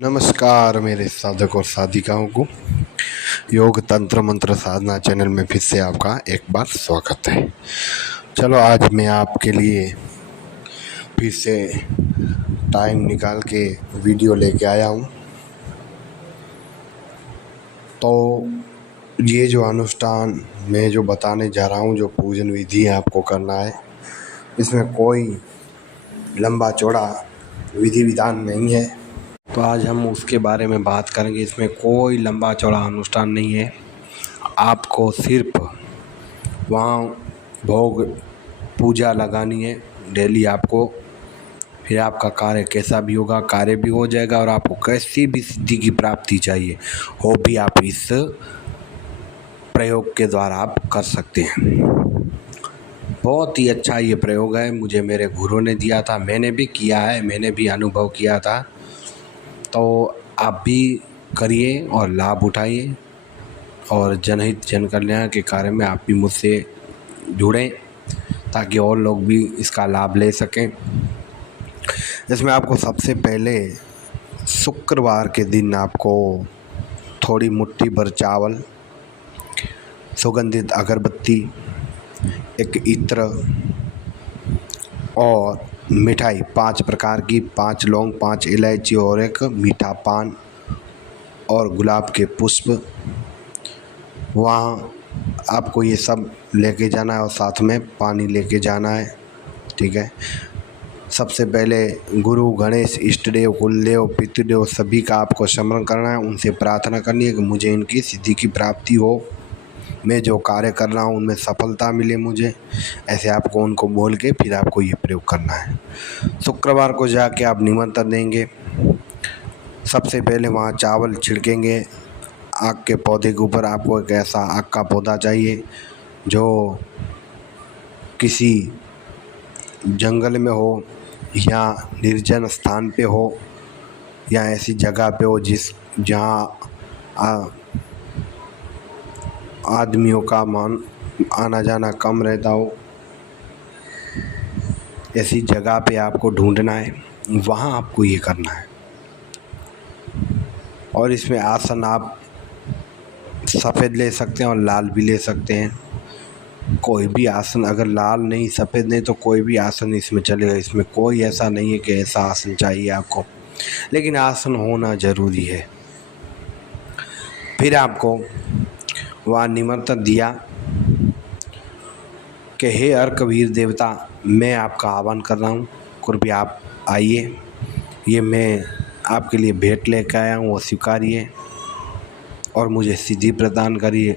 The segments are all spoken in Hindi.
नमस्कार मेरे साधक और साधिकाओं को योग तंत्र मंत्र साधना चैनल में फिर से आपका एक बार स्वागत है। चलो आज मैं आपके लिए फिर से टाइम निकाल के वीडियो लेके आया हूँ। तो ये जो अनुष्ठान मैं जो बताने जा रहा हूँ, जो पूजन विधि आपको करना है, इसमें कोई लंबा चौड़ा विधि विधान नहीं है। तो आज हम उसके बारे में बात करेंगे। इसमें कोई लंबा चौड़ा अनुष्ठान नहीं है। आपको सिर्फ वहाँ भोग पूजा लगानी है डेली आपको। फिर आपका कार्य कैसा भी होगा, कार्य भी हो जाएगा और आपको कैसी भी सिद्धि की प्राप्ति चाहिए वो भी आप इस प्रयोग के द्वारा आप कर सकते हैं। बहुत ही अच्छा ये प्रयोग है, मुझे मेरे गुरु ने दिया था, मैंने भी किया है, मैंने भी अनुभव किया था। तो आप भी करिए और लाभ उठाइए और जनहित जन कल्याण के कार्य में आप भी मुझसे जुड़ें ताकि और लोग भी इसका लाभ ले सकें। इसमें आपको सबसे पहले शुक्रवार के दिन आपको थोड़ी मुट्ठी भर चावल, सुगंधित अगरबत्ती, एक इत्र और मिठाई 5 प्रकार की, 5 लौंग, 5 इलायची और एक मीठा पान और गुलाब के पुष्प, वहाँ आपको ये सब लेके जाना है और साथ में पानी लेके जाना है। ठीक है। सबसे पहले गुरु, गणेश, इष्टदेव, कुलदेव, पितृदेव सभी का आपको स्मरण करना है। उनसे प्रार्थना करनी है कि मुझे इनकी सिद्धि की प्राप्ति हो, मैं जो कार्य कर रहा हूँ उनमें सफलता मिले मुझे। ऐसे आपको उनको बोल के फिर आपको ये प्रयोग करना है। शुक्रवार को जाके आप निमंत्रण देंगे। सबसे पहले वहाँ चावल छिड़केंगे आग के पौधे के ऊपर। आपको एक ऐसा आग का पौधा चाहिए जो किसी जंगल में हो या निर्जन स्थान पे हो या ऐसी जगह पे हो जहाँ आदमियों का आना जाना कम रहता हो। ऐसी जगह पे आपको ढूंढना है, वहाँ आपको ये करना है। और इसमें आसन आप सफ़ेद ले सकते हैं और लाल भी ले सकते हैं। कोई भी आसन, अगर लाल नहीं सफ़ेद नहीं तो कोई भी आसन इसमें चलेगा। इसमें कोई ऐसा नहीं है कि ऐसा आसन चाहिए आपको, लेकिन आसन होना ज़रूरी है। फिर आपको वहाँ निमंत्रण दिया कि हे अर्कवीर देवता, मैं आपका आह्वान कर रहा हूँ, कृपया आप आइए, ये मैं आपके लिए भेंट लेकर आया हूँ, वो स्वीकारिए और मुझे सिद्धि प्रदान करिए,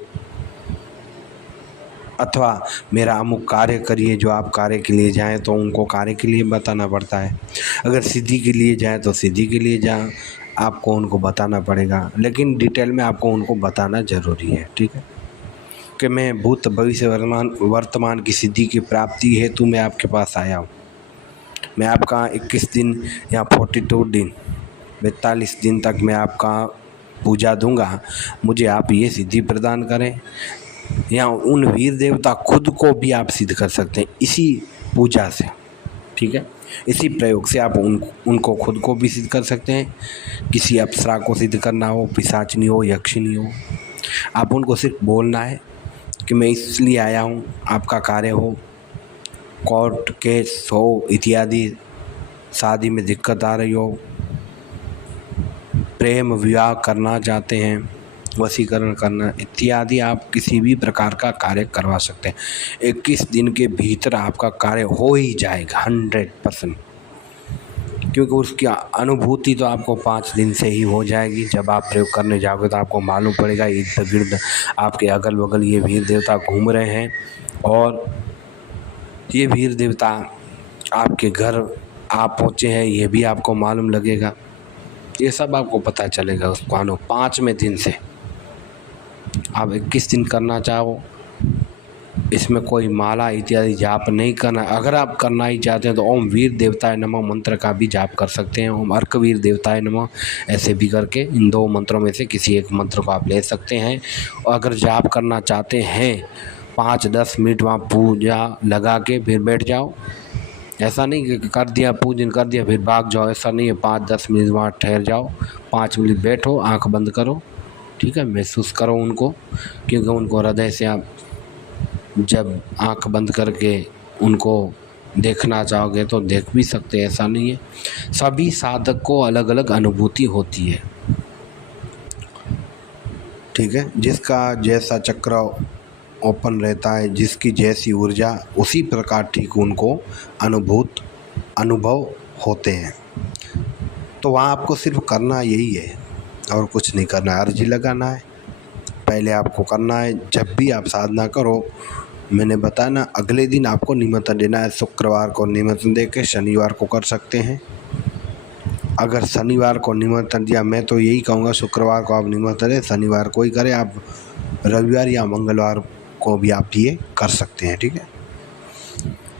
अथवा मेरा अमुक कार्य करिए। जो आप कार्य के लिए जाएं तो उनको कार्य के लिए बताना पड़ता है, अगर सिद्धि के लिए जाएं तो सिद्धि के लिए जाएं, आपको उनको बताना पड़ेगा, लेकिन डिटेल में आपको उनको बताना ज़रूरी है। ठीक है कि मैं भूत भविष्य वर्तमान की सिद्धि की प्राप्ति हेतु मैं आपके पास आया हूँ। मैं आपका 21 दिन या 42 दिन 42 दिन तक मैं आपका पूजा दूंगा। मुझे आप ये सिद्धि प्रदान करें, या उन वीर देवता खुद को भी आप सिद्ध कर सकते हैं इसी पूजा से। ठीक है, इसी प्रयोग से आप उनको खुद को भी सिद्ध कर सकते हैं। किसी अप्सरा को सिद्ध करना हो, पिशाचनी हो, यक्षिणी हो, आप उनको सिर्फ बोलना है कि मैं इसलिए आया हूँ, आपका कार्य हो, कोर्ट केस हो इत्यादि, शादी में दिक्कत आ रही हो, प्रेम विवाह करना चाहते हैं, वशीकरण करना इत्यादि, आप किसी भी प्रकार का कार्य करवा सकते हैं। 21 दिन के भीतर आपका कार्य हो ही जाएगा 100%, क्योंकि उसकी अनुभूति तो आपको 5 दिन से ही हो जाएगी। जब आप प्रयोग करने जाओगे तो आपको मालूम पड़ेगा इर्द गिर्द आपके अगल बगल ये वीर देवता घूम रहे हैं और ये वीर देवता आपके घर आप पहुँचे हैं, ये भी आपको मालूम लगेगा। ये सब आपको पता चलेगा उसको 5वें दिन से। आप 21 दिन करना चाहो, इसमें कोई माला इत्यादि जाप नहीं करना। अगर आप करना ही चाहते हैं तो ओम वीर देवताय नमः मंत्र का भी जाप कर सकते हैं, ओम अर्कवीर देवताय नमः, ऐसे भी करके इन 2 मंत्रों में से किसी एक मंत्र को आप ले सकते हैं। और अगर जाप करना चाहते हैं 5-10 मिनट वहाँ पूजा लगा के फिर बैठ जाओ, ऐसा नहीं कि कर दिया पूजन कर दिया फिर भाग जाओ, ऐसा नहीं है। 5-10 मिनट वहाँ ठहर जाओ, 5 मिनट बैठो, आंख बंद करो, ठीक है, महसूस करो उनको, क्योंकि उनको हृदय से आप जब आंख बंद करके उनको देखना चाहोगे तो देख भी सकते हैं, ऐसा नहीं है। सभी साधक को अलग अलग अनुभूति होती है, ठीक है। जिसका जैसा चक्र ओपन रहता है, जिसकी जैसी ऊर्जा, उसी प्रकार ठीक उनको अनुभव होते हैं। तो वहाँ आपको सिर्फ करना यही है और कुछ नहीं करना है, अर्जी लगाना है। पहले आपको करना है, जब भी आप साधना करो, मैंने बताया ना, अगले दिन आपको निमंत्रण देना है। शुक्रवार को निमंत्रण दे के शनिवार को कर सकते हैं। अगर शनिवार को निमंत्रण दिया, मैं तो यही कहूँगा शुक्रवार को आप निमंत्रण दें, शनिवार को ही करें। आप रविवार या मंगलवार को भी आप ये कर सकते हैं, ठीक है।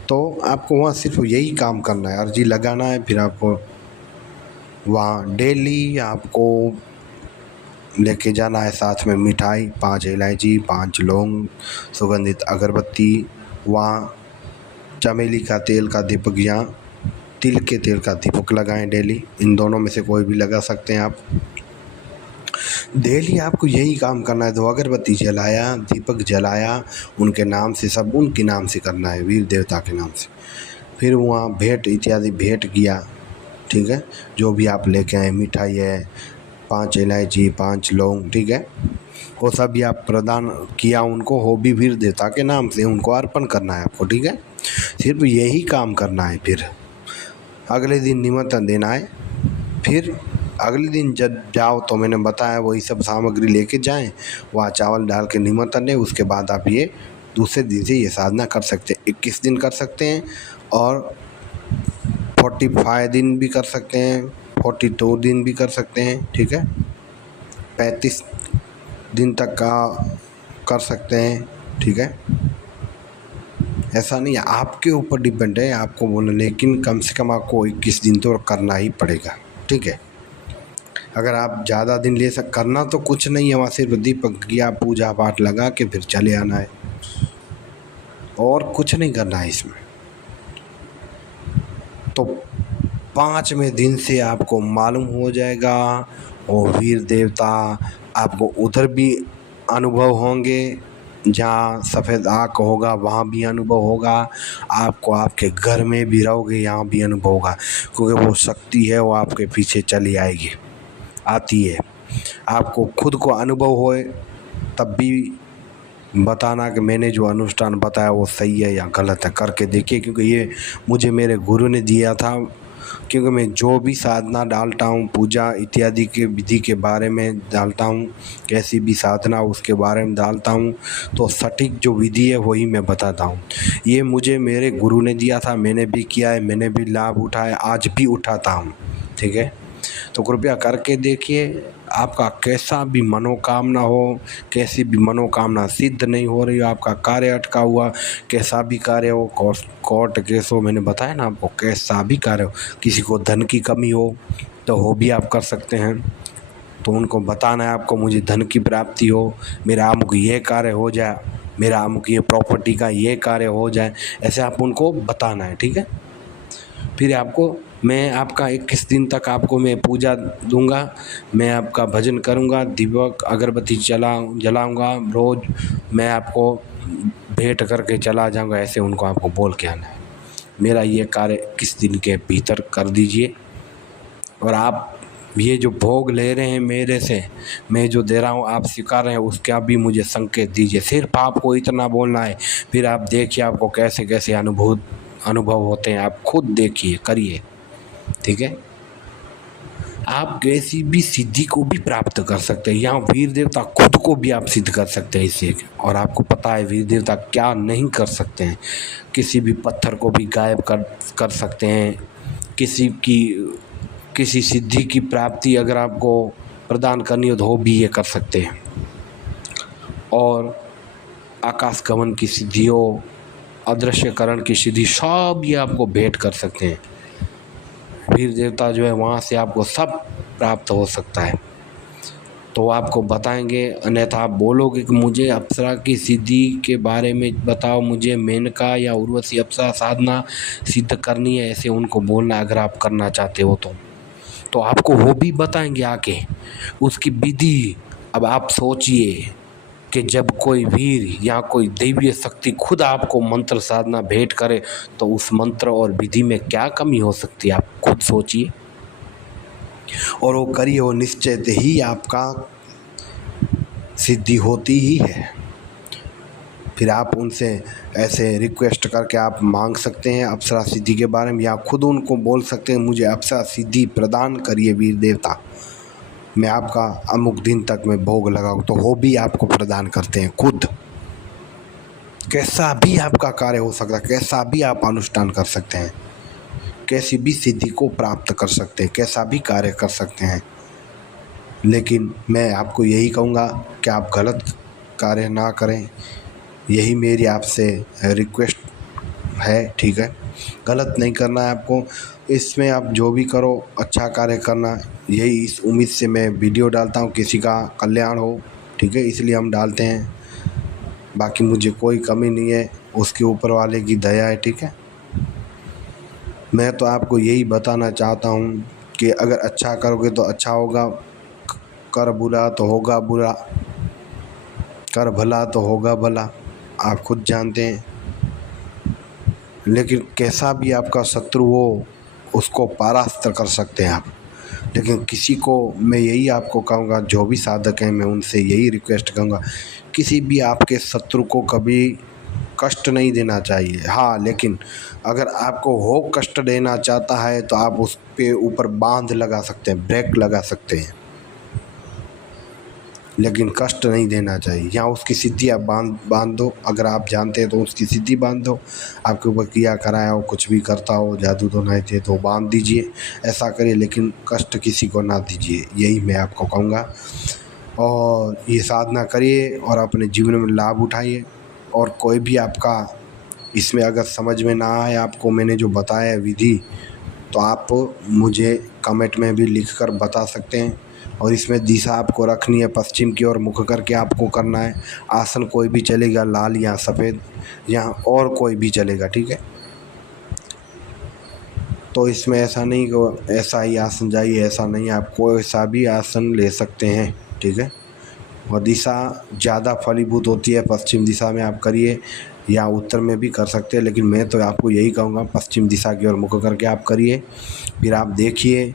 तो आपको वहाँ सिर्फ यही काम करना है, अर्जी लगाना है। फिर आपको वहाँ डेली आपको लेके जाना है साथ में मिठाई, 5 इलायची, 5 लौंग, सुगंधित अगरबत्ती, वहाँ चमेली का तेल का दीपक या तिल के तेल का दीपक लगाएं डेली। इन दोनों में से कोई भी लगा सकते हैं आप। डेली आपको यही काम करना है। तो अगरबत्ती जलाया, दीपक जलाया, उनके नाम से, सब उनके नाम से करना है, वीर देवता के नाम से। फिर वहाँ भेंट इत्यादि भेंट किया, ठीक है, जो भी आप लेके आए, मिठाई है, 5 इलायची, 5 लौंग, ठीक है, वो सब भी आप प्रदान किया उनको, हो भी वीर देवता के नाम से उनको अर्पण करना है आपको, ठीक है। सिर्फ यही काम करना है। फिर अगले दिन निमंत्रण देना है। फिर अगले दिन जब जाओ तो मैंने बताया वही सब सामग्री लेके जाएं, वहाँ चावल डाल के निमंत्रण दें। उसके बाद आप ये दूसरे दिन से ये साधना कर सकते हैं। 21 दिन कर सकते हैं और 45 दिन भी कर सकते हैं, 42 दिन भी कर सकते हैं, ठीक है, 35 दिन तक का कर सकते हैं, ठीक है। ऐसा नहीं है, आपके ऊपर डिपेंड है, आपको बोलना, लेकिन कम से कम आपको 21 दिन तो करना ही पड़ेगा, ठीक है। अगर आप ज़्यादा दिन ले करना तो कुछ नहीं है, वहाँ सिर्फ दीपक किया, पूजा पाठ लगा के फिर चले आना है, और कुछ नहीं करना है इसमें। तो 5वें दिन से आपको मालूम हो जाएगा, और वीर देवता आपको उधर भी अनुभव होंगे, जहाँ सफ़ेद आँख होगा वहाँ भी अनुभव होगा, आपको आपके घर में भी रहोगे यहाँ भी अनुभव होगा, क्योंकि वो शक्ति है वो आपके पीछे चली आती है। आपको खुद को अनुभव होए तब भी बताना कि मैंने जो अनुष्ठान बताया वो सही है या गलत है, करके देखिए, क्योंकि ये मुझे मेरे गुरु ने दिया था। क्योंकि मैं जो भी साधना डालता हूँ, पूजा इत्यादि के विधि के बारे में डालता हूँ, कैसी भी साधना उसके बारे में डालता हूँ, तो सटीक जो विधि है वही मैं बताता हूँ। ये मुझे मेरे गुरु ने दिया था, मैंने भी किया है, मैंने भी लाभ उठाया, आज भी उठाता हूँ, ठीक है। तो कृपया करके देखिए, आपका कैसा भी मनोकामना हो, कैसी भी मनोकामना सिद्ध नहीं हो रही हो, आपका कार्य अटका हुआ, कैसा भी कार्य हो, कोर्ट केस हो, मैंने बताया ना आपको, कैसा भी कार्य हो, किसी को धन की कमी हो तो वो भी आप कर सकते हैं। तो उनको बताना है आपको, मुझे धन की प्राप्ति हो, मेरा अमुक ये कार्य हो जाए, मेरा अमुक ये प्रॉपर्टी का ये कार्य हो जाए, ऐसे आप उनको बताना है, ठीक है। फिर आपको मैं आपका 21 दिन तक आपको मैं पूजा दूंगा, मैं आपका भजन करूंगा, दीपक अगरबत्ती जलाऊंगा रोज़, मैं आपको भेंट करके चला जाऊंगा, ऐसे उनको आपको बोल के आना है। मेरा ये कार्य 21 दिन के भीतर कर दीजिए। और आप ये जो भोग ले रहे हैं मेरे से, मैं जो दे रहा हूँ आप स्वीकार रहे हैं, उसका भी मुझे संकेत दीजिए। सिर्फ आपको इतना बोलना है, फिर आप देखिए आपको कैसे कैसे अनुभव होते हैं, आप खुद देखिए, करिए, ठीक है। आप कैसी भी सिद्धि को भी प्राप्त कर सकते हैं, यहाँ वीर देवता खुद को भी आप सिद्ध कर सकते हैं इससे। और आपको पता है वीर देवता क्या नहीं कर सकते हैं, किसी भी पत्थर को भी गायब कर सकते हैं, किसी सिद्धि की प्राप्ति अगर आपको प्रदान करनी हो तो वो भी ये कर सकते हैं। और आकाश गमन की सिद्धि हो, अदृश्यकरण की सिद्धि, सब ये आपको भेंट कर सकते हैं। वीर देवता जो है वहाँ से आपको सब प्राप्त हो सकता है। तो आपको बताएंगे, अन्यथा आप बोलोगे कि मुझे अप्सरा की सिद्धि के बारे में बताओ, मुझे मेनका या उर्वशी अप्सरा साधना सिद्ध करनी है, ऐसे उनको बोलना अगर आप करना चाहते हो तो आपको वो भी बताएंगे आके उसकी विधि। अब आप सोचिए कि जब कोई वीर या कोई दैवीय शक्ति खुद आपको मंत्र साधना भेंट करे तो उस मंत्र और विधि में क्या कमी हो सकती है, आप खुद सोचिए। और वो करिए, वो निश्चित ही आपका सिद्धि होती ही है। फिर आप उनसे ऐसे रिक्वेस्ट करके आप मांग सकते हैं अप्सरा सिद्धि के बारे में, या खुद उनको बोल सकते हैं मुझे अप्सरा सिद्धि प्रदान करिए वीर देवता, मैं आपका अमुक दिन तक मैं भोग लगाऊँ, तो वो भी आपको प्रदान करते हैं खुद। कैसा भी आपका कार्य हो सकता है, कैसा भी आप अनुष्ठान कर सकते हैं, कैसी भी सिद्धि को प्राप्त कर सकते हैं, कैसा भी कार्य कर सकते हैं। लेकिन मैं आपको यही कहूँगा कि आप गलत कार्य ना करें, यही मेरी आपसे रिक्वेस्ट है, ठीक है। गलत नहीं करना है आपको, इसमें आप जो भी करो अच्छा कार्य करना, यही इस उम्मीद से मैं वीडियो डालता हूँ, किसी का कल्याण हो, ठीक है, इसलिए हम डालते हैं। बाकी मुझे कोई कमी नहीं है, उसके ऊपर वाले की दया है, ठीक है। मैं तो आपको यही बताना चाहता हूँ कि अगर अच्छा करोगे तो अच्छा होगा, कर बुरा तो होगा बुरा, कर भला तो होगा भला, आप खुद जानते हैं। लेकिन कैसा भी आपका शत्रु हो उसको परास्त कर सकते हैं आप। लेकिन किसी को मैं यही आपको कहूँगा, जो भी साधक हैं मैं उनसे यही रिक्वेस्ट करूँगा, किसी भी आपके शत्रु को कभी कष्ट नहीं देना चाहिए। हाँ, लेकिन अगर आपको वो कष्ट देना चाहता है तो आप उस पे ऊपर बांध लगा सकते हैं, ब्रेक लगा सकते हैं, लेकिन कष्ट नहीं देना चाहिए। या उसकी सिद्धि आप बांध दो, अगर आप जानते हैं तो उसकी सिद्धि बांध दो, आपके ऊपर क्रिया कराया हो, कुछ भी करता हो, जादू तो नहीं थे तो बांध दीजिए, ऐसा करिए, लेकिन कष्ट किसी को ना दीजिए, यही मैं आपको कहूँगा। और ये साधना करिए और अपने जीवन में लाभ उठाइए। और कोई भी आपका इसमें अगर समझ में ना आए आपको मैंने जो बताया है विधि, तो आप मुझे कमेंट में भी लिख कर बता सकते हैं। और इसमें दिशा आपको रखनी है पश्चिम की ओर मुख करके आपको करना है। आसन कोई भी चलेगा, लाल या सफ़ेद या और कोई भी चलेगा, ठीक है। तो इसमें ऐसा नहीं कि ऐसा ही आसन जाइए, ऐसा नहीं, आप कोई सा भी आसन ले सकते हैं, ठीक है। और दिशा ज़्यादा फलीभूत होती है पश्चिम दिशा में आप करिए, या उत्तर में भी कर सकते हैं, लेकिन मैं तो आपको यही कहूँगा पश्चिम दिशा की ओर मुख करके आप करिए। फिर आप देखिए,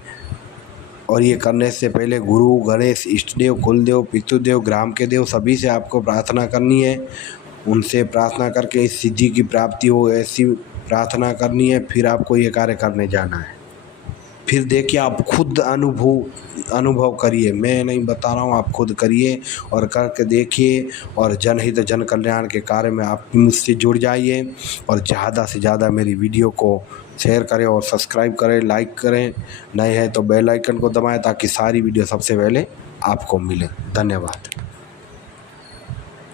और ये करने से पहले गुरु, गणेश, इष्टदेव, कुलदेव, पितृदेव, ग्राम के देव सभी से आपको प्रार्थना करनी है। उनसे प्रार्थना करके इस सिद्धि की प्राप्ति हो ऐसी प्रार्थना करनी है। फिर आपको ये कार्य करने जाना है। फिर देखिए, आप खुद अनुभव करिए, मैं नहीं बता रहा हूँ, आप खुद करिए और करके देखिए। और जनहित जन कल्याण के कार्य में आप मुझसे जुड़ जाइए, और ज़्यादा से ज़्यादा मेरी वीडियो को शेयर करें और सब्सक्राइब करें, लाइक करें, नए हैं तो बेल आइकन को दबाएं ताकि सारी वीडियो सबसे पहले आपको मिले। धन्यवाद।